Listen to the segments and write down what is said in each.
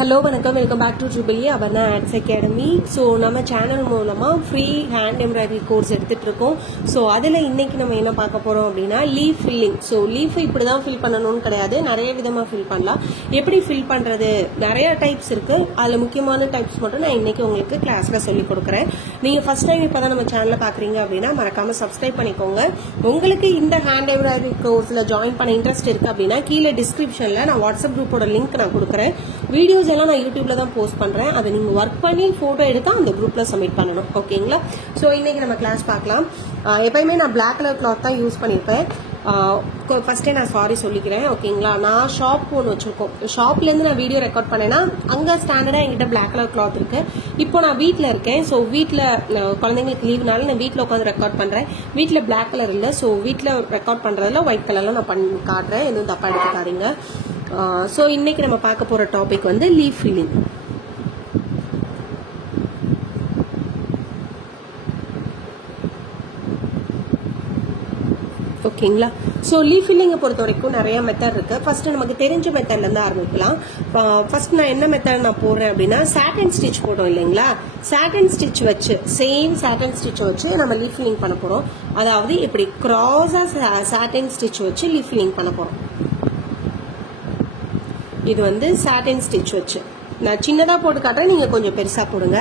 Hello, welcome back to Jubilee Abarna Ads Academy. So, நம்ம channel மூலமா free hand embroidery course எடுத்துட்டு இருக்கோம். So அதில் இன்னைக்கு நம்ம என்ன பார்க்க போறோம் அப்படின்னா லீஃப் ஃபில்லிங். ஸோ லீஃப் இப்படி தான் ஃபில் பண்ணணும்னு கிடையாது, நிறைய விதமாக ஃபில் பண்ணலாம். எப்படி ஃபில் பண்றது நிறைய டைப்ஸ் இருக்கு. அதில் முக்கியமான டைப்ஸ் மட்டும் நான் இன்னைக்கு உங்களுக்கு கிளாஸ்ல சொல்லி கொடுக்குறேன். நீங்க ஃபர்ஸ்ட் டைம் இப்பதான் நம்ம சேனலை பாக்குறீங்க அப்படின்னா மறக்காம சப்ஸ்கிரைப் பண்ணிக்கோங்க. உங்களுக்கு இந்த ஹேண்ட் எம்ப்ராய்டரி கோர்ஸ்ல ஜாயின் பண்ண இன்ட்ரெஸ்ட் இருக்கு அப்படின்னா கீழே டிஸ்கிரிப்ஷன்ல நான் வாட்ஸ்அப் குரூப்போட லிங்க் நான் கொடுக்குறேன். வீடியோஸ் எல்லாம் நான் யூடியூப்ல தான் போஸ்ட் பண்றேன். அதை நீங்க ஒர்க் பண்ணி போட்டோ எடுத்தா அந்த குரூப்ல சப்மிட் பண்ணணும். ஓகேங்களா? சோ இன்னைக்கு நம்ம கிளாஸ் பார்க்கலாம். எப்பயுமே நான் பிளாக் கலர் கிளாத் தான் யூஸ் பண்ணிருப்பேன். ஃபர்ஸ்டே நான் சாரி சொல்லிக்கிறேன். ஓகேங்களா? நான் ஷாப் ஒன்று வச்சிருக்கோம். ஷாப்ல இருந்து நான் வீடியோ ரெக்கார்ட் பண்ணேன்னா அங்க ஸ்டாண்டர்டா என்கிட்ட பிளாக் கலர் கிளாத் இருக்கு. இப்போ நான் வீட்ல இருக்கேன். ஸோ வீட்ல குழந்தைங்களுக்கு லீவ்னால நான் வீட்ல உட்காந்து ரெக்கார்ட் பண்றேன். வீட்ல பிளாக் கலர் இல்லை. ஸோ வீட்ல ரெக்கார்ட் பண்றதுல ஒயிட் கலர்ல நான் பண்ணி காட்டுறேன். எதுவும் தப்பா எடுத்துக்காதீங்க. ஸோ இன்னைக்கு நம்ம பார்க்க போற டாபிக் வந்து லீஃப் ஃபில்லிங். ஓகேங்களா? ஸோ லீஃப் ஃபில்லிங்கை பொறுத்த வரைக்கும் நிறைய மெத்தட் இருக்கு. ஃபர்ஸ்ட் நமக்கு தெரிஞ்ச மெத்தட்ல இருந்து ஆரம்பிக்கலாம். ஃபர்ஸ்ட் நான் என்ன மெத்தட் நான் போடுறேன் அப்படின்னா சாட்டன் ஸ்டிச் போட்டோம் இல்லைங்களா? சாட்டன் ஸ்டிச் வச்சு சேம் சாட்டன் ஸ்டிச் வச்சு நம்ம லீஃப் ஃபில்லிங் பண்ண போறோம். அதாவது இப்படி கிராஸா சாட்டன் ஸ்டிச் வச்சு லீஃப் ஃபில்லிங் பண்ண போறோம். இது வந்து சாட்டன் ஸ்டிச் வச்சு நான் சின்னதா போட்டு காட்டுறேன், நீங்க கொஞ்சம் பெருசா போடுங்க.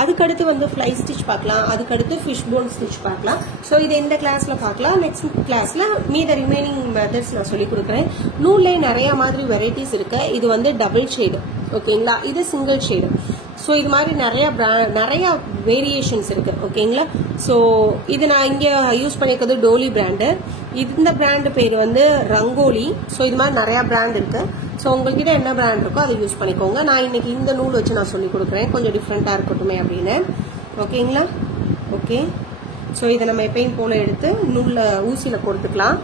அதுக்கடுத்து வந்து ஃப்ளை ஸ்டிச் பார்க்கலாம். அதுக்கடுத்து ஃபிஷ் போன் ஸ்டிச் பார்க்கலாம். ஸோ இது இந்த கிளாஸ்ல பார்க்கலாம். நெக்ஸ்ட் கிளாஸ்ல மீத ரிமைனிங் மெத்தட்ஸ் நான் சொல்லி கொடுக்குறேன். நூல்ல நிறைய மாதிரி வெரைட்டிஸ் இருக்கு. இது வந்து டபுள் ஷேடு. ஓகேங்களா? இது சிங்கிள் ஷேடு. ஸோ இது மாதிரி நிறைய வேரியேஷன்ஸ் இருக்கு. ஓகேங்களா? ஸோ இது நான் இங்க யூஸ் பண்ணிருக்கிறது டோலி பிராண்டு. இந்த பிராண்டு பேர் வந்து ரங்கோலி. ஸோ இது மாதிரி நிறைய பிராண்ட் இருக்கு. ஸோ உங்ககிட்ட என்ன பிராண்ட் இருக்கோ அதை யூஸ் பண்ணிக்கோங்க. நான் இன்னைக்கு இந்த நூல் வச்சு நான் சொல்லி கொடுக்குறேன், கொஞ்சம் டிஃப்ரெண்டா இருக்கட்டுமே அப்படின்னு. ஓகேங்களா? ஓகே. ஸோ இதை நம்ம எப்பயும் போல எடுத்து நூல்ல ஊசியில கொடுத்துக்கலாம்.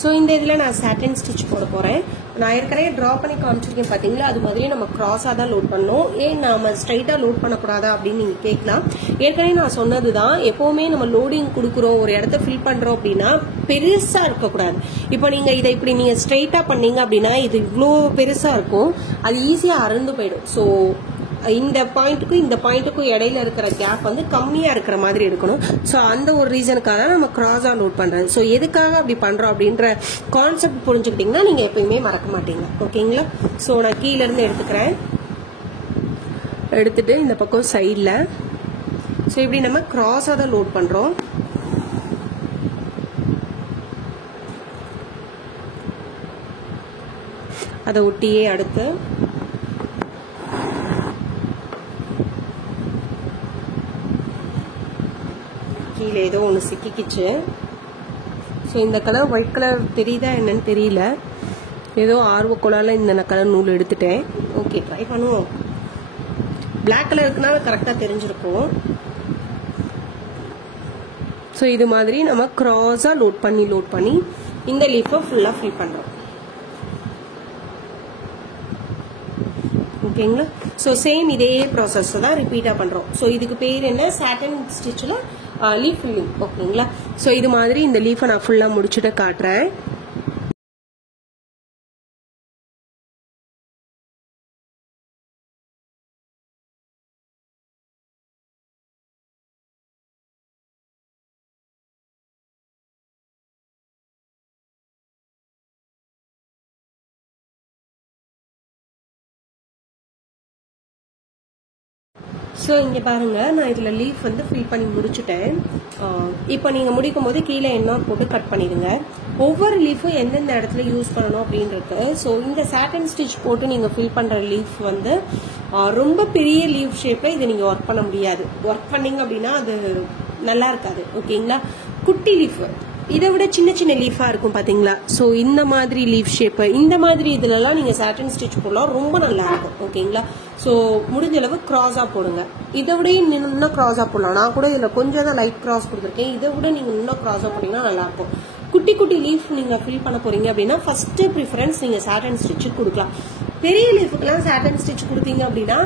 ஸோ இந்த இதில் நான் சாட்டன் ஸ்டிச் போட போறேன். நான் ஏற்கனவே டிரா பண்ணி காமிச்சிருக்கேன் பாத்தீங்களா? அது மாதிரி நம்ம கிராஸா தான் லோட் பண்ணணும். ஏன் நாம ஸ்ட்ரைட்டா லோட் பண்ணக்கூடாதா அப்படின்னு நீங்க கேட்கலாம். ஏற்கனவே நான் சொன்னதுதான், எப்பவுமே நம்ம லோடிங் கொடுக்குறோம், ஒரு இடத்த ஃபில் பண்றோம் அப்படின்னா பெருசா இருக்கக்கூடாது. இப்போ நீங்க இதை இப்படி நீங்க ஸ்ட்ரைட்டா பண்ணீங்க அப்படின்னா இது இவ்வளோ பெருசா இருக்கும், அது ஈஸியா அறுந்து போயிடும். ஸோ இந்த பாயிண்ட்டுக்கும் இந்த பாயிண்ட்டுக்கும் இடையில இருக்கிற கேப் வந்து கம்மியா இருக்கிற மாதிரி இருக்கணும். ஸோ அந்த ஒரு ரீசனுக்காக நம்ம கிராஸா லோட் பண்றது. ஸோ எதுக்காக அப்படி பண்றோம் அப்படின்ற கான்செப்ட் புரிஞ்சுக்கிட்டீங்கன்னா நீங்க எப்பயுமே மறக்க மாட்டீங்க. ஓகேங்களா? ஸோ நான் கீழ இருந்து எடுத்துக்கிறேன். எடுத்துட்டு இந்த பக்கம் சைட்ல ஸோ இப்படி நம்ம கிராஸா தான் லோட் பண்றோம். அதை ஒட்டியே அடுத்து கீழே ஏதோ ஒன்று சிக்கிக்கிச்சு. ஸோ இந்த கலர் ஒயிட் கலர் தெரியுதா என்னன்னு தெரியல. ஏதோ ஆர்வக்கோளால இந்த கலர் நூல் எடுத்துட்டேன். ஓகே, ட்ரை பண்ணுவோம். பிளாக் கலர் இருக்குனால கரெக்டா தெரிஞ்சிருக்கும். ஸோ இது மாதிரி நம்ம கிராஸா லோட் பண்ணி இந்த லீஃபை ஃபுல்லா ஃபில் பண்றோம். ஓகேங்களா? ஸோ சேம் இதே ப்ராசஸ் தான் ரிப்பீட்டா பண்றோம். ஸோ இதுக்கு பேர் என்ன? சாட்டன் ஸ்டிச்ல லீஃப் ஃபில்லிங். ஓகேங்களா? ஸோ இது மாதிரி இந்த லீஃபை நான் ஃபுல்லா முடிச்சுட்டு காட்டுறேன். ஸோ இங்கே பாருங்க, நான் இதில் லீஃப் வந்து ஃபில் பண்ணி முடிச்சுட்டேன். இப்போ நீங்கள் முடிக்கும் போது கீழே என்ன போட்டு கட் பண்ணிடுங்க. ஒவ்வொரு லீஃபும் எந்தெந்த இடத்துல யூஸ் பண்ணணும் அப்படின்னு இருக்கு. ஸோ இந்த சாட்டன் ஸ்டிச் போட்டு நீங்கள் ஃபில் பண்ணுற லீஃப் வந்து ரொம்ப பெரிய லீஃப் ஷேப்பில் இதை நீங்கள் ஒர்க் பண்ண முடியாது. ஒர்க் பண்ணீங்க அப்படின்னா அது நல்லா இருக்காது. ஓகேங்களா? குட்டி லீஃப் இதை விட சின்ன சின்ன லீஃபா இருக்கும் பாத்தீங்களா? சோ இந்த மாதிரி லீஃப் ஷேப், இந்த மாதிரி இதுலலாம் நீங்க சாட்டன் ஸ்டிச் போடலாம், ரொம்ப நல்லா இருக்கும். ஓகேங்களா? சோ முடிஞ்ச அளவு கிராஸா போடுங்க. இதை விட இன்னும் கிராஸா போடலாம். நான் கூட இதுல கொஞ்சம் தான் லைட் கிராஸ் கொடுத்துருக்கேன். இதை விட நீங்க இன்னும் கிராஸா போட்டீங்கன்னா நல்லா இருக்கும். குட்டி குட்டி லீஃப் நீங்க ஃபில் பண்ண போறீங்க அப்படின்னா ஃபர்ஸ்ட் ப்ரிஃபரன்ஸ் நீங்க சாட்டன் ஸ்டிச் கொடுக்கலாம். பெரிய லீஃபுக்கெல்லாம் சாட்டன் ஸ்டிச் கொடுத்தீங்க அப்படின்னா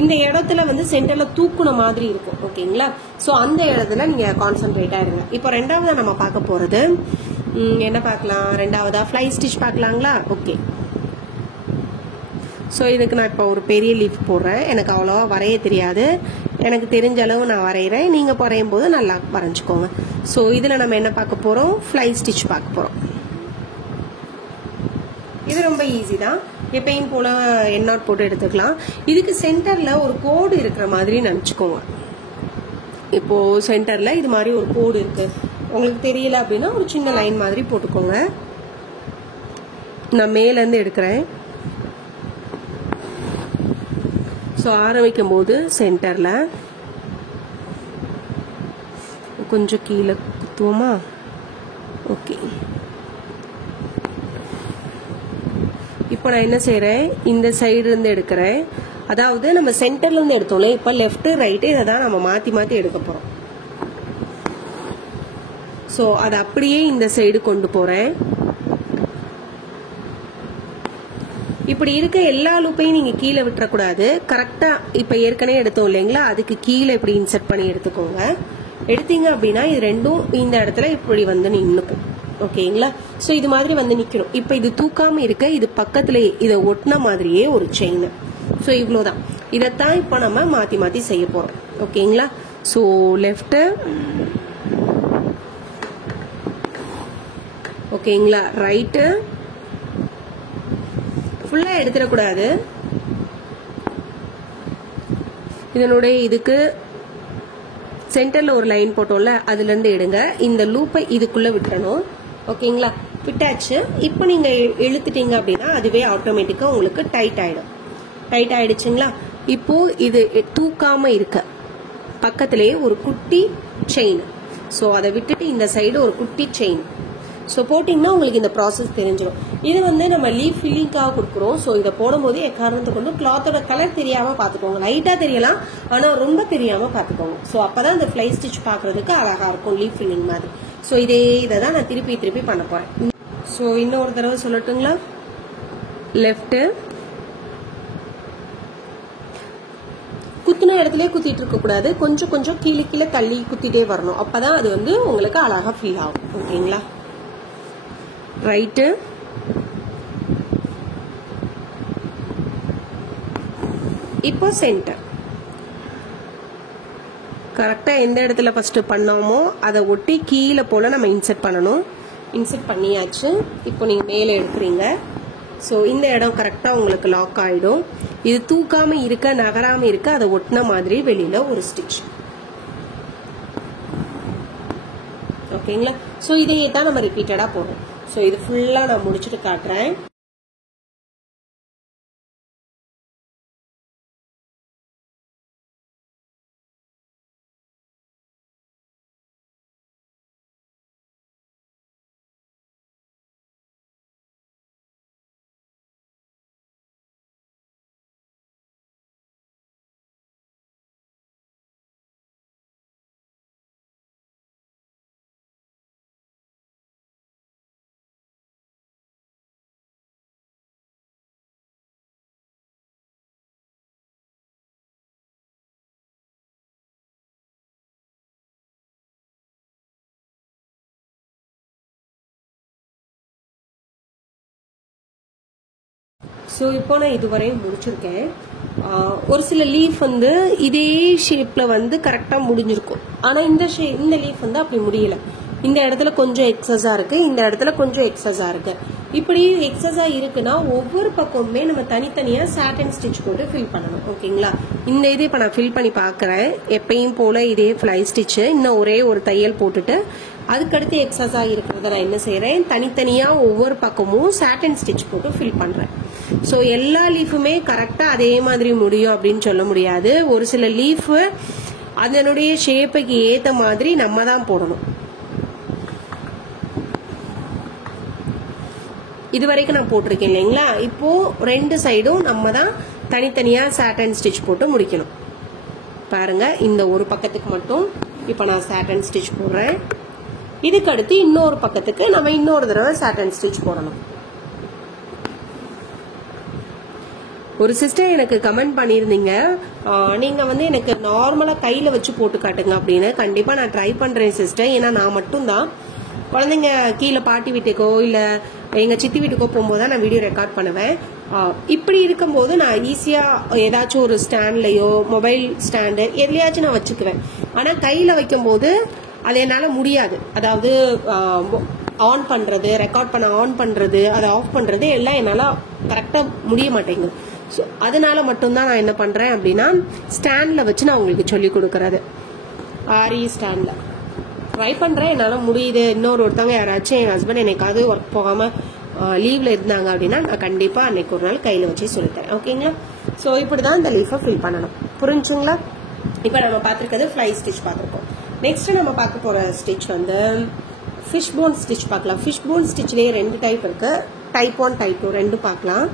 இந்த இடத்துல வந்து சென்டர்ல தூக்குன மாதிரி இருக்கும். ஓகேங்களா? சோ அந்த இடத்துல நீங்க கான்சென்ட்ரேட் ஆயிருங்க. இப்போ ரெண்டாவதா நம்ம பார்க்க போறது என்ன பார்க்கலாம்? ரெண்டாவதா ஃப்ளை ஸ்டிச் பார்க்கலாங்களா? ஓகே. ஸோ இதுக்கு நான் இப்போ ஒரு பெரிய லீஃப் போடுறேன். எனக்கு அவ்வளோவா வரைய தெரியாது, எனக்கு தெரிஞ்ச அளவு நான் வரைகிறேன். நீங்கள் வரையும் போது நல்லா வரைஞ்சிக்கோங்க. ஸோ இதில் நம்ம என்ன பார்க்க போகிறோம், ஃப்ளை ஸ்டிச் பார்க்க போகிறோம். இது ரொம்ப ஈஸி தான். எப்பயும் போல எண்ணாட் போட்டு எடுத்துக்கலாம். இதுக்கு சென்டரில் ஒரு கோடு இருக்கிற மாதிரி நினச்சிக்கோங்க. இப்போ சென்டரில் இது மாதிரி ஒரு கோடு இருக்கு, உங்களுக்கு தெரியல அப்படின்னா ஒரு சின்ன லைன் மாதிரி போட்டுக்கோங்க. நான் மேலேருந்து எடுக்கிறேன். ஸோ ஆரம்பிக்கும் போது சென்டரில் கொஞ்சம் கீழே குத்துவோமா? ஓகே. இப்போ நான் என்ன செய்கிறேன், இந்த சைடு இருந்து எடுக்கிறேன். அதாவது நம்ம சென்டர்லேருந்து எடுத்தோம்ல, இப்போ லெஃப்ட் ரைட்டு இதை தான் நம்ம மாற்றி மாற்றி எடுக்க போகிறோம். ஸோ அதை அப்படியே இந்த சைடு கொண்டு போகிறேன். இப்படி இருக்க எல்லா லூப்பையும் நீங்கள் கீழே விட்டுறக்கூடாது. கரெக்டாக இப்போ ஏற்கனவே எடுத்தோம் இல்லைங்களா, அதுக்கு கீழே இப்படி இன்சர்ட் பண்ணி எடுத்துக்கோங்க. எடுத்தீங்க அப்படின்னா இது ரெண்டும் இந்த இடத்துல இப்படி வந்து நின்றுக்கும். ஓகேங்களா? ஸோ இது மாதிரி வந்து நிற்கணும். இப்போ இது தூக்காமல் இருக்க இது பக்கத்துல இதை ஒட்டின மாதிரியே ஒரு செயின். ஸோ இவ்வளோதான். இதைத்தான் இப்போ நம்ம மாற்றி மாற்றி செய்ய போகிறோம். ஓகேங்களா? ஸோ லெஃப்ட்டு, ஓகேங்களா, ரைட்டு ஃபுல்லாக எடுத்துடக்கூடாது. இதனுடைய இதுக்கு சென்டரில் ஒரு லைன் போட்டோம்ல, அதுலேருந்து எடுங்க. இந்த லூப்பை இதுக்குள்ளே விட்டுறணும். ஓகேங்களா? விட்டாச்சு. இப்போ நீங்கள் இழுத்துட்டீங்க அப்படின்னா அதுவே ஆட்டோமேட்டிக்காக உங்களுக்கு டைட் ஆகிடும். டைட் ஆகிடுச்சுங்களா? இப்போ இது தூக்காமல் இருக்க பக்கத்துலேயே ஒரு குட்டி செயின். ஸோ அதை விட்டுட்டு இந்த சைடு ஒரு குட்டி செயின். ஸோ போட்டிங்கன்னா உங்களுக்கு இந்த ப்ராசஸ் தெரிஞ்சிடும். இது வந்து நம்ம லீஃப் ஃபில்லிங்காக கொடுக்குறோம். ஸோ இதை போடும்போது எக்காரணத்தை கொண்டு கிளாத்தோட கலர் தெரியாமல் பார்த்துக்கோங்க. லைட்டாக தெரியலாம், ஆனால் ரொம்ப தெரியாமல் பார்த்துக்கோங்க. ஸோ அப்போ தான் இந்த ஃப்ளை ஸ்டிச் பார்க்குறதுக்கு அழகாக இருக்கும், லீஃப் ஃபில்லிங் மாதிரி. ஸோ இதை தான் நான் திருப்பி திருப்பி பண்ண போகிறேன். ஸோ இன்னொரு தடவை சொல்லட்டுங்களா? லெஃப்ட்டு, குத்துன இடத்துல குத்திட்டு இருக்கக்கூடாது, கொஞ்சம் கொஞ்சம் கீழே கீழே தள்ளி குத்திட்டே வரணும். அப்போ தான் அது வந்து உங்களுக்கு அழகாக ஃபீல் ஆகும். ஓகேங்களா? ரைட்டு, இப்போ சென்டர். கரெக்டாக எந்த இடத்துல ஃபர்ஸ்ட் பண்ணோமோ அதை ஒட்டி கீழே போல நம்ம இன்சர்ட் பண்ணணும். இன்சர்ட் பண்ணியாச்சு. இப்போ நீங்கள் மேலே எடுக்கிறீங்க. ஸோ இந்த இடம் கரெக்டாக உங்களுக்கு லாக் ஆகிடும். இது தூக்காமல் இருக்க, நகராமல் இருக்க அதை ஒட்டின மாதிரி வெளியில் ஒரு ஸ்டிச். ஓகேங்களா? ஸோ இதையே தான் நம்ம ரிப்பீட்டடாக போடுறோம். ஸோ இது ஃபுல்லாக நான் முடிச்சுட்டு காட்டுறேன். ஸோ இப்போ நான் இதுவரையும் முடிச்சிருக்கேன். ஒரு சில லீஃப் வந்து இதே ஷேப்பில் வந்து கரெக்டாக முடிஞ்சிருக்கும். ஆனால் இந்த லீஃப் வந்து அப்படி முடியல. இந்த இடத்துல கொஞ்சம் எக்ஸஸாக இருக்குது, இந்த இடத்துல கொஞ்சம் எக்ஸஸாக இருக்குது. இப்படி எக்ஸஸாக இருக்குன்னா ஒவ்வொரு பக்கமுமே நம்ம தனித்தனியாக சாட்டன் ஸ்டிச் போட்டு ஃபில் பண்ணணும். ஓகேங்களா? இந்த இது இப்போ நான் ஃபில் பண்ணி பார்க்குறேன். எப்பயும் போல் இதே ஃப்ளை ஸ்டிச்சு இன்னும் ஒரே ஒரு தையல் போட்டுட்டு அதுக்கடுத்து எக்ஸஸாக இருக்கிறத நான் என்ன செய்கிறேன், தனித்தனியாக ஒவ்வொரு பக்கமும் சாட்டன் ஸ்டிச் போட்டு ஃபில் பண்ணுறேன். ஸோ எல்லா லீஃபுமே கரெக்டாக அதே மாதிரி முடியும் அப்படின்னு சொல்ல முடியாது. ஒரு சில லீஃபு அதனுடைய ஷேப்புக்கு ஏற்ற மாதிரி நம்ம தான் போடணும். இது வரைக்கும் நான் போட்டிருக்கேன் இல்லைங்களா? இப்போ ரெண்டு சைடும் நம்ம தான் தனித்தனியா சாட்டன் ஸ்டிச் போட்டு முடிக்கணும். பாருங்க, இந்த ஒரு பக்கத்துக்கு மட்டும் இப்போ நான் சாட்டன் ஸ்டிச் போடுறேன். இதுக்கு அடுத்து இன்னொரு பக்கத்துக்கு நம்ம இன்னொரு தடவை சாட்டன் ஸ்டிச் போடணும். ஒரு சிஸ்டர் எனக்கு கமெண்ட் பண்ணியிருந்தீங்க, நீங்க வந்து எனக்கு நார்மலா கையில வச்சு போட்டு காட்டுங்க அப்படின்னு. கண்டிப்பா நான் ட்ரை பண்றேன் சிஸ்டர். ஏன்னா நான் மட்டும்தான் குழந்தைங்க கீழே பாட்டி வீட்டுக்கோ இல்லை எங்கள் சித்தி வீட்டுக்கோ போகும்போது தான் நான் வீடியோ ரெக்கார்ட் பண்ணுவேன். இப்படி இருக்கும்போது நான் ஈஸியாக ஏதாச்சும் ஒரு ஸ்டாண்ட்லையோ மொபைல் ஸ்டாண்டு எதுலையாச்சும் நான் வச்சுக்குவேன். ஆனால் கையில் வைக்கும்போது அது என்னால் முடியாது. அதாவது ஆன் பண்ணுறது, ரெக்கார்ட் பண்ண ஆன் பண்ணுறது, அதை ஆஃப் பண்ணுறது எல்லாம் என்னால் கரெக்டாக முடிய மாட்டேங்குது. ஸோ அதனால மட்டும்தான் நான் என்ன பண்ணுறேன் அப்படின்னா ஸ்டாண்டில் வச்சு நான் உங்களுக்கு சொல்லிக் கொடுக்குறது. ஆரி ஸ்டாண்டில் ட்ரை பண்ணுறேன், என்னால் முடியுது. ஒருத்தவங்க யாராச்சும் என் ஹஸ்பண்ட் என்னைக்காவது ஒர்க் போகாமல் லீவில் இருந்தாங்க அப்படின்னா நான் கண்டிப்பாக அன்னைக்கு ஒரு நாள் கையில் வச்சு சொல்லித்தரேன். ஓகேங்களா? ஸோ இப்படி தான் இந்த லீஃபை ஃபில் பண்ணணும். புரிஞ்சுங்களா? இப்போ நம்ம பார்த்துருக்கிறது ஃப்ளை ஸ்டிச் பார்த்துருக்கோம். நெக்ஸ்ட் நம்ம பார்க்க போகிற ஸ்டிச் வந்து ஃபிஷ் போன் ஸ்டிச் பார்க்கலாம். ஃபிஷ் போன் ஸ்டிச்லேயே 2 டைப் இருக்கு. டைப் 1 டைப் 2 ரெண்டும் பார்க்கலாம்.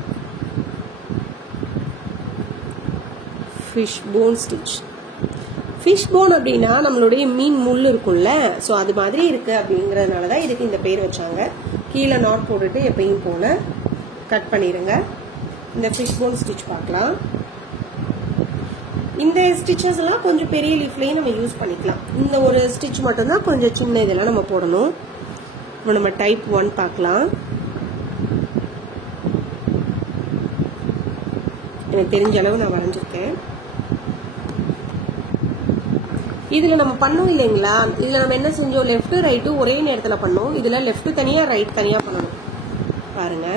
Fish bone stitch. Fish bone அப்படின்னா நம்மளுடைய மீன் முள் இருக்கும்ல, ஸோ அது மாதிரி இருக்கு அப்படிங்கறதுனால தான் இதுக்கு இந்த பேர் வச்சாங்க. கீழே நாட் போட்டுட்டு எப்பயும் போல கட் பண்ணிடுங்க. இந்த ஃபிஷ் போன் ஸ்டிச் பார்க்கலாம். இந்த ஸ்டிச்சஸ் எல்லாம் கொஞ்சம் பெரிய லீஃப்லயும் நம்ம யூஸ் பண்ணிக்கலாம். இந்த ஒரு ஸ்டிச் மட்டும்தான் கொஞ்சம் சின்ன இதெல்லாம் நம்ம போடணும். இப்போ நம்ம டைப் 1 பார்க்கலாம். எனக்கு தெரிஞ்ச அளவு நான் வரைஞ்சிருக்கேன். இதுல நம்ம பண்ணோம் இல்லைங்களா, இதுல நம்ம என்ன செஞ்சோம், லெஃப்ட் ரைட்டு ஒரே நேரத்துல பண்ணோம். இதுல லெஃப்ட் தனியா ரைட் தனியா பண்ணணும். பாருங்க,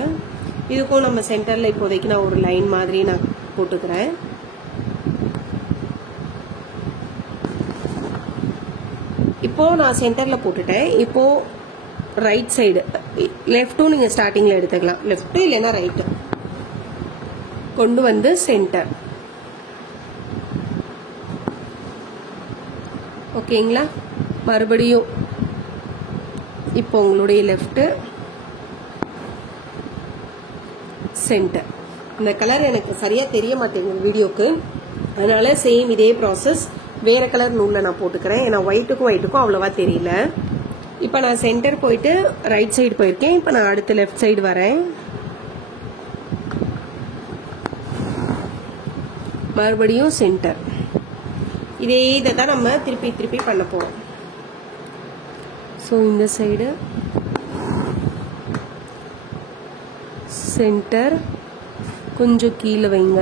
இதுக்கும் நம்ம சென்டர்ல இப்போதைக்கு நான் ஒரு லைன் மாதிரி நான் போட்டுக்கிறேன். இப்போ நான் சென்டர்ல போட்டுட்டேன். இப்போ ரைட் சைடு லெஃப்டும் நீங்க ஸ்டார்டிங்ல எடுத்துக்கலாம். லெஃப்ட் இல்லைன்னா ரைட் கொண்டு வந்து சென்டர். ஓகேங்களா? மறுபடியும் இப்போ உங்களுடைய லெஃப்ட் சென்டர். இந்த கலர் எனக்கு சரியா தெரிய மாட்டேங்குது வீடியோக்கு, அதனால சேம் இதே ப்ராசஸ் வேற கலர் நூல்ல நான் போட்டுக்கிறேன். ஏன்னா ஒயிட்டுக்கும் அவ்வளவா தெரியல. இப்ப நான் சென்டர் போயிட்டு ரைட் சைடு போயிருக்கேன். இப்ப நான் அடுத்து லெஃப்ட் சைடு வரேன். மறுபடியும் சென்டர். இதே இதை தான் நம்ம திருப்பி பண்ண போறோம். ஸோ இந்த சைடு சென்டர் கொஞ்சம் கீழே வைங்க.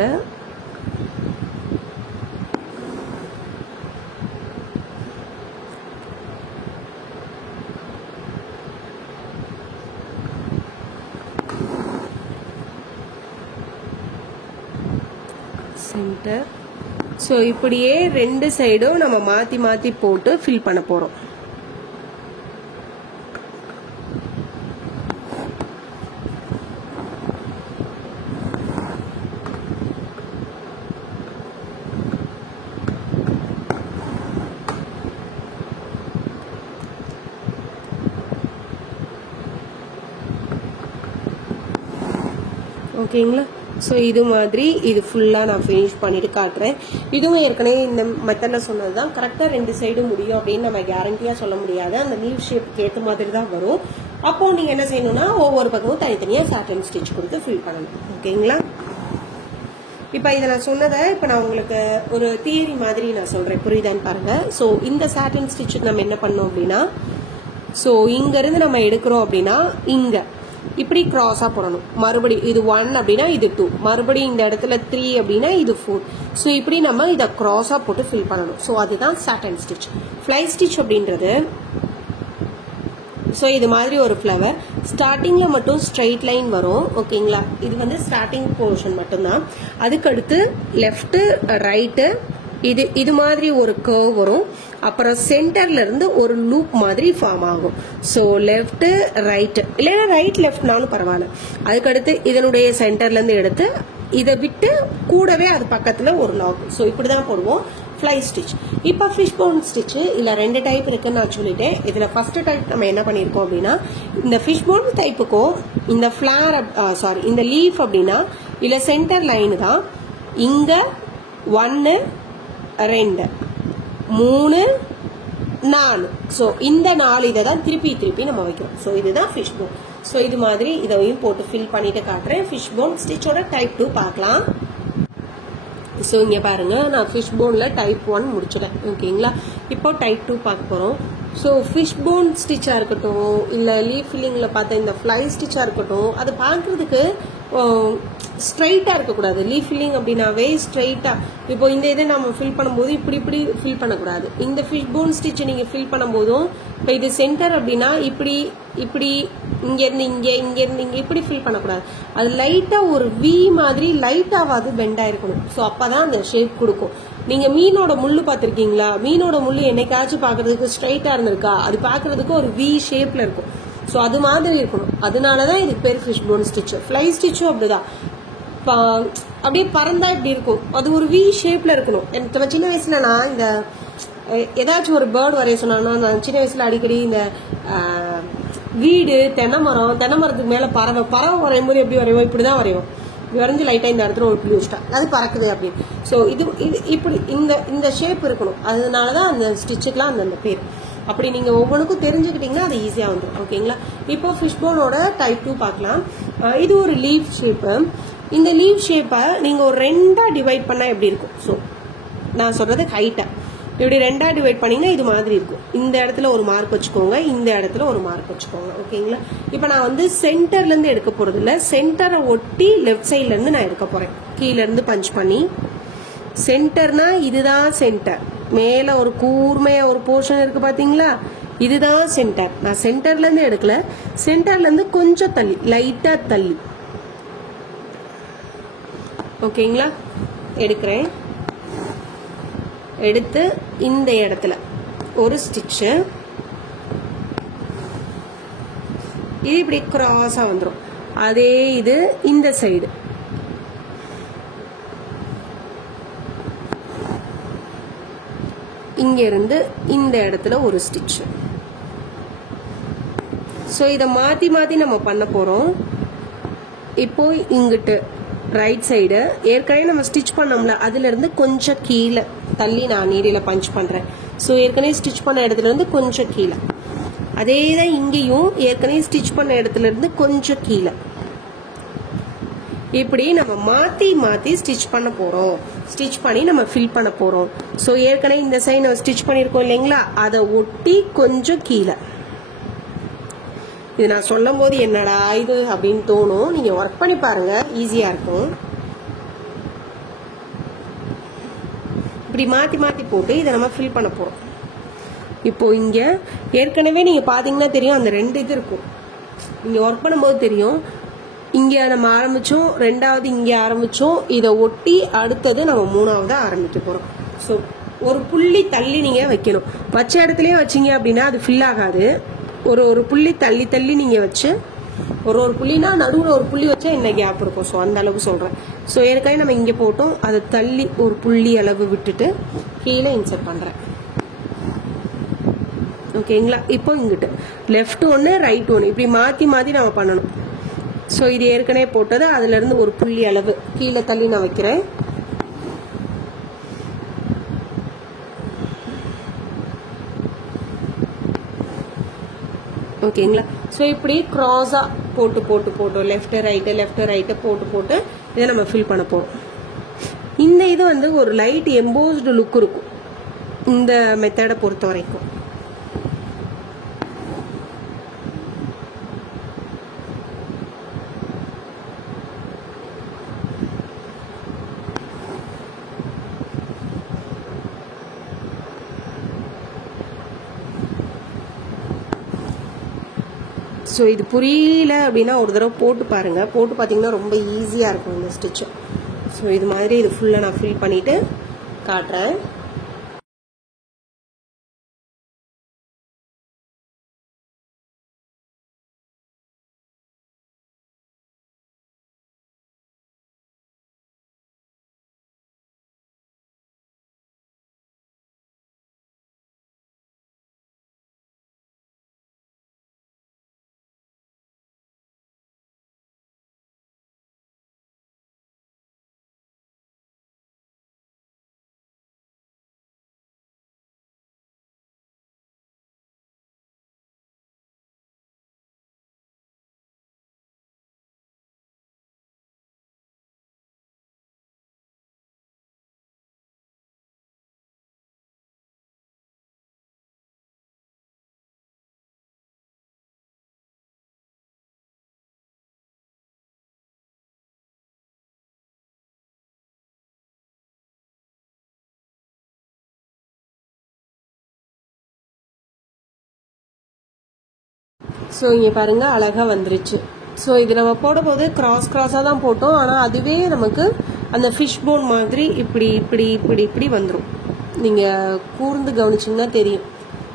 சென்டர். ஸோ இப்படியே 2 சைடும் நம்ம மாத்தி மாத்தி போட்டு ஃபில் பண்ண போறோம். ஓகேங்களா? ஸோ இது மாதிரி இது ஃபுல்லாக நான் ஃபினிஷ் பண்ணிட்டு காட்டுறேன். இதுவும் ஏற்கனவே இந்த மெத்தடில் சொன்னது தான். கரெக்டாக 2 சைடும் முடியும் அப்படின்னு நம்ம கேரண்டியாக சொல்ல முடியாது. அந்த லீவ் ஷேப்புக்கு ஏற்ற மாதிரி தான் வரும். அப்போ நீங்கள் என்ன செய்யணும்னா ஒவ்வொரு பக்கமும் தனித்தனியாக சாட்டன் ஸ்டிச் கொடுத்து ஃபில் பண்ணணும். ஓகேங்களா? இப்போ இதை நான் சொன்னதை இப்போ நான் உங்களுக்கு ஒரு தியரி மாதிரி நான் சொல்கிறேன், புரியுதான்னு பாருங்க. ஸோ இந்த சாட்டன் ஸ்டிச்சுக்கு நம்ம என்ன பண்ணோம் அப்படின்னா, ஸோ இங்கேருந்து நம்ம எடுக்கிறோம் அப்படின்னா இங்கே இப்படி கிராஸா போடணும். மறுபடியும் இது 1 அப்படின்னா இது 2, மறுபடியும் இந்த இடத்துல 3 அப்படின்னா இது 4. ஸோ இப்படி நம்ம இதை கிராஸா போட்டு ஃபில் பண்ணணும். ஸோ அதுதான் சாட்டன் ஸ்டிச். ஃப்ளை ஸ்டிச் அப்படின்றது ஸோ இது மாதிரி ஒரு ஃப்ளவர் ஸ்டார்டிங்ல மட்டும் ஸ்ட்ரைட் லைன் வரும். ஓகேங்களா? இது வந்து ஸ்டார்டிங் போர்ஷன் மட்டும்தான். அதுக்கடுத்து லெஃப்ட் ரைட்டு இது மாதிரி ஒரு கர்வ் வரும். அப்புறம் சென்டர்ல இருந்து ஒரு லூப் மாதிரி ஃபார்ம் ஆகும். ஸோ லெஃப்ட் ரைட் இல்லைன்னா ரைட் லெஃப்ட்னாலும் பரவாயில்ல. அதுக்கடுத்து இதனுடைய சென்டர்ல இருந்து எடுத்து இதை விட்டு கூடவே அது பக்கத்துல ஒரு லாக். ஸோ இப்படிதான் போடுவோம் ஃப்ளை ஸ்டிச். இப்போ ஃபிஷ் போன் ஸ்டிச் இல்ல 2 டைப் இருக்குன்னு நான் சொல்லிட்டேன். இதுல ஃபர்ஸ்ட் டைப் நம்ம என்ன பண்ணிருக்கோம் அப்படின்னா, இந்த ஃபிஷ் போன் டைப்புக்கும் இந்த ஃபிளார் இந்த லீஃப் அப்படின்னா இல்ல சென்டர் லைன் தான். இங்க 1 2 3 4. ஸோ இந்த 4 இதை தான் திருப்பி நம்ம வைக்கிறோம். ஸோ இதுதான் ஃபிஷ் போன். ஸோ இது மாதிரி இதையும் போட்டு ஃபில் பண்ணிட்டு காட்டுறேன். ஃபிஷ் போன் ஸ்டிச்சோட டைப் 2 பார்க்கலாம். ஸோ இங்க பாருங்க, நான் ஃபிஷ் போன்ல டைப் 1 முடிச்சிட்டேன். ஓகேங்களா? இப்போ டைப் 2 பார்க்க போறோம். ஸோ ஃபிஷ் போன் ஸ்டிச்சாக இருக்கட்டும், இல்லை லீஃப் ஃபில்லிங்கில் பார்த்த இந்த ஃப்ளை ஸ்டிச்சாக இருக்கட்டும், அது பார்க்குறதுக்கு ஸ்ட்ரைட்டாக இருக்கக்கூடாது. லீஃப் ஃபில்லிங் அப்படின்னாவே ஸ்ட்ரைட்டாக, இப்போ இந்த இதை நம்ம ஃபில் பண்ணும்போது இப்படி இப்படி ஃபில் பண்ணக்கூடாது. இந்த ஃபிஷ் போன் ஸ்டிச்சை நீங்கள் ஃபில் பண்ணும்போதும், இப்போ இது சென்டர் அப்படின்னா இப்படி இப்படி இங்கேருந்து இங்கே, இங்கேருந்து இங்கே இப்படி ஃபில் பண்ணக்கூடாது. அது லைட்டாக ஒரு வி மாதிரி லைட்டாவது பெண்டாக இருக்கணும். ஸோ அப்போ தான் அந்த ஷேப் கொடுக்கும். நீங்கள் மீனோட முள்ளு பார்த்துருக்கீங்களா? மீனோட முள்ளு என்னைக்காச்சும் பார்க்கறதுக்கு ஸ்ட்ரைட்டாக இருந்திருக்கா? அது பார்க்கறதுக்கு ஒரு வி ஷேப்பில் இருக்கும். ஸோ அது மாதிரி இருக்கணும். அதனால தான் இதுக்கு பேர் ஃபிஷ் போன் ஸ்டிச்சு. ஃப்ளை ஸ்டிச்சும் அப்படிதான், அப்படியே பறந்தா இப்படி இருக்கும். அது ஒரு வி ஷேப்ல இருக்கணும். எனக்கு சின்ன வயசுல நான் இந்த ஏதாச்சும் ஒரு பேர்டு வரைய சொன்னா, நான் சின்ன வயசுல அடிக்கடி இந்த வீடு, தென்னை மரத்துக்கு மேல பறவை வரையும் போது எப்படி வரைவோம்? இப்படிதான் வரைவோம். இப்படி வரைஞ்சு லைட்டா இந்த இடத்துல ஒரு புள்ளி வச்சுட்டா அது பறக்குது அப்படின்னு. ஸோ இது இப்படி இந்த ஷேப் இருக்கணும். அதனாலதான் அந்த ஸ்டிச்சுக்கெல்லாம் அந்த பேர். அப்படி நீங்க ஒவ்வொன்றுக்கும் தெரிஞ்சுக்கிட்டீங்கன்னா அது ஈஸியா வந்துடும். ஓகேங்களா? இப்போ ஃபிஷ் போனோட டைப் 2 பார்க்கலாம். இது ஒரு லீஃப் ஷேப்பு. இந்த லீவ் ஷேப்பை நீங்க ஒரு 2ஆ டிவைட் பண்ணா எப்படி இருக்கும்? ஸோ நான் சொல்றது ஹைட்டா இப்படி 2ஆ டிவைட் பண்ணீங்கன்னா இது மாதிரி இருக்கும். இந்த இடத்துல ஒரு மார்க் வச்சுக்கோங்க, இந்த இடத்துல ஒரு மார்க் வச்சுக்கோங்க. ஓகேங்களா? இப்போ நான் வந்து சென்டர்ல இருந்து எடுக்க போறது இல்ல, சென்டரை ஒட்டி லெஃப்ட் சைட்ல இருந்து நான் எடுக்க போறேன். கீழ இருந்து பஞ்ச் பண்ணி, சென்டர்னா இதுதான் சென்டர். மேல ஒரு கூர்மையா ஒரு போர்ஷன் இருக்கு பாத்தீங்களா? இதுதான் சென்டர். நான் சென்டர்ல இருந்து எடுக்கல, சென்டர்ல இருந்து கொஞ்சம் தள்ளி, லைட்டா தள்ளி. ஓகேங்களா? எடுக்கிறேன். எடுத்து இந்த இடத்துல ஒரு ஸ்டிச்சு, இது இப்படி கிராஸா வந்துடும். அதே இது இந்த சைடு இங்க இருந்து இந்த இடத்துல ஒரு ஸ்டிச். சோ இத மாத்தி மாத்தி நம்ம பண்ண போறோம். இப்போ இங்கிட்டு ரைட் சைடு ஏற்கனவே நம்ம ஸ்டிச் பண்ணோம்ல, அதுல இருந்து கொஞ்சம் கீழே தள்ளி நான் நீடில பஞ்ச் பண்றேன். சோ ஏற்கனவே ஸ்டிச் பண்ண இடத்துல இருந்து கொஞ்சம் கீழே, அதேதான் இங்கேயும் ஏற்கனவே ஸ்டிச் பண்ண இடத்துல இருந்து கொஞ்சம் கீழே. இப்படி நம்ம மாத்தி மாத்தி ஸ்டிச் பண்ண போறோம். ஸ்டிச் பண்ணி நம்ம ஃபில் பண்ண போறோம். சோ ஏற்கனவே இந்த சைடு நம்ம ஸ்டிச் பண்ணிருக்கோம் இல்லைங்களா, அதை ஒட்டி கொஞ்சம் கீழே. இது நான் சொல்லும் போது என்னடா இது அப்படின்னு தோணும். நீங்க ஒர்க் பண்ணி பாருங்க, ஈஸியா இருக்கும். இப்படி மாத்தி மாத்தி போட்டு இதை நம்ம ஃபில் பண்ண போறோம். இப்போ இங்க ஏற்கனவே நீங்க பாத்தீங்கன்னா தெரியும், அந்த 2 இது இருக்கும். நீங்க ஒர்க் பண்ணும்போது தெரியும். இங்க நம்ம ஆரம்பிச்சோம், 2வது இங்க ஆரம்பிச்சோம், இதை ஒட்டி அடுத்தது நம்ம 3வது ஆரம்பிக்க போறோம். ஸோ ஒரு புள்ளி தள்ளி நீங்க வைக்கணும். வச்ச இடத்துலயே வச்சீங்க அப்படின்னா அது ஃபில் ஆகாது. ஒரு புள்ளி தள்ளி தள்ளி நீங்க வச்சு, ஒரு புள்ளினா நடுவில் ஒரு புள்ளி வச்சா என்ன கேப் இருக்கும். ஸோ அந்த அளவு சொல்றேன். ஸோ ஏற்கனவே நம்ம இங்க போட்டோம், அதை தள்ளி ஒரு புள்ளி அளவு விட்டுட்டு கீழே இன்சர்ட் பண்றேன். ஓகேங்களா? இப்போ இங்கிட்டு லெஃப்ட் ஒன்று ரைட் ஒன்று இப்படி மாத்தி மாத்தி நம்ம பண்ணணும். ஸோ இது ஏற்கனவே போட்டது, அதுல இருந்து ஒரு புள்ளி அளவு கீழே தள்ளி நான் வைக்கிறேன். ஓகேங்களா? ஸோ இப்படி கிராஸா போட்டு போட்டு போட்டு லெஃப்ட் ரைட்டு போட்டு போட்டு இதை நம்ம ஃபில் பண்ண போறோம். இந்த இது வந்து ஒரு லைட் எம்போஸ்டு லுக் இருக்கும் இந்த மெத்தடை பொறுத்த வரைக்கும். ஸோ இது புரியல அப்படின்னா ஒரு தடவை போட்டு பாருங்க. போட்டு பார்த்தீங்கன்னா ரொம்ப ஈஸியாக இருக்கும் இந்த ஸ்டிச்சு. ஸோ இது மாதிரி இது ஃபுல்லாக நான் ஃபில் பண்ணிட்டு காட்டுறேன். ஸோ இங்கே பாருங்க அழகா வந்துருச்சு. ஸோ இது நம்ம போடும்போது கிராஸாக தான் போட்டோம், ஆனால் அதுவே நமக்கு அந்த ஃபிஷ் போன் மாதிரி இப்படி இப்படி இப்படி இப்படி வந்துடும். நீங்கள் கூர்ந்து கவனிச்சிங்கன்னா தெரியும்.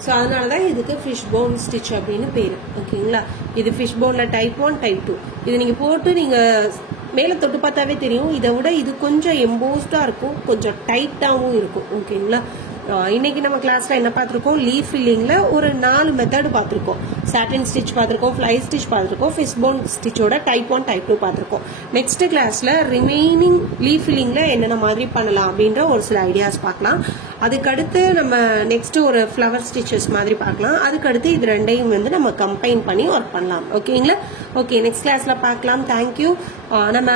ஸோ அதனால தான் இதுக்கு ஃபிஷ் போன் ஸ்டிச் அப்படின்னு பேர். ஓகேங்களா, இது ஃபிஷ் போனில் டைப் 1 டைப் 2. இது நீங்கள் போட்டு நீங்கள் மேலே தொட்டு பார்த்தாவே தெரியும். இதை விட இது கொஞ்சம் எம்போஸ்டாக இருக்கும், கொஞ்சம் டைட்டாகவும் இருக்கும். ஓகேங்களா, இன்னைக்கு நம்ம கிளாஸ்ல என்ன பார்த்துருக்கோம், லீஃப் ஃபில்லிங்ல ஒரு 4 மெத்தட் பார்த்துருக்கோம். சாட்டின் ஸ்டிச் பார்த்துருக்கோம், ஃப்ளை ஸ்டிச் பார்த்துருக்கோம், ஃபிஷ் போன் ஸ்டிச்சோட டைப் 1 டைப் 2 பார்த்துருக்கோம். நெக்ஸ்ட் கிளாஸ்ல ரிமைனிங் லீஃப் ஃபில்லிங்ல என்னென்ன மாதிரி பண்ணலாம் அப்படின்ற ஒரு சில ஐடியாஸ் பார்க்கலாம். அதுக்கடுத்து நம்ம நெக்ஸ்ட் ஒரு ஃப்ளவர் ஸ்டிச்சஸ் மாதிரி பார்க்கலாம். அதுக்கடுத்து இது ரெண்டையும் வந்து நம்ம கம்பைன் பண்ணி ஒர்க் பண்ணலாம். ஓகேங்களா, ஓகே, நெக்ஸ்ட் கிளாஸ்ல பார்க்கலாம். தேங்க்யூ. நம்ம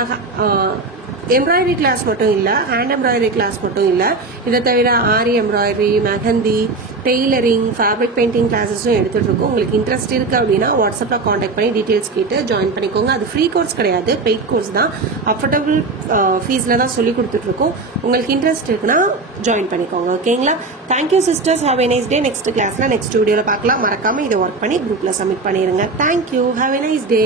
எம்ப்ராய்டரி கிளாஸ் மட்டும் இல்லை, ஹேண்ட் எம்ப்ராய்டரி கிளாஸ் மட்டும் இல்லை, இதை தவிர aari embroidery, mehndi, tailoring, fabric painting கிளாஸஸும் எடுத்துட்டு இருக்கோம். உங்களுக்கு இன்ட்ரெஸ்ட் இருக்கு அப்படின்னா வாட்ஸ்அப்பில் காண்டாக்ட் பண்ணி டீட்டெயில்ஸ் கேட்டு ஜாயின் பண்ணிக்கோங்க. அது ஃப்ரீ கோர்ஸ் கிடையாது, பெய்ட் கோர்ஸ் தான். அஃபோர்டபுள் ஃபீஸில் தான் சொல்லி கொடுத்துட்டு இருக்கோம். உங்களுக்கு இன்ட்ரெஸ்ட் இருக்குன்னா ஜாயின் பண்ணிக்கோங்க. ஓகேங்களா, thank you sisters, have a nice day. Next கிளாஸ்ல நெக்ஸ்ட் வீடியோவில் பார்க்கலாம். மறக்காம இதை ஒர்க் பண்ணி குரூப்ல சப்மிட் பண்ணிடுங்க. Thank you, have a nice day.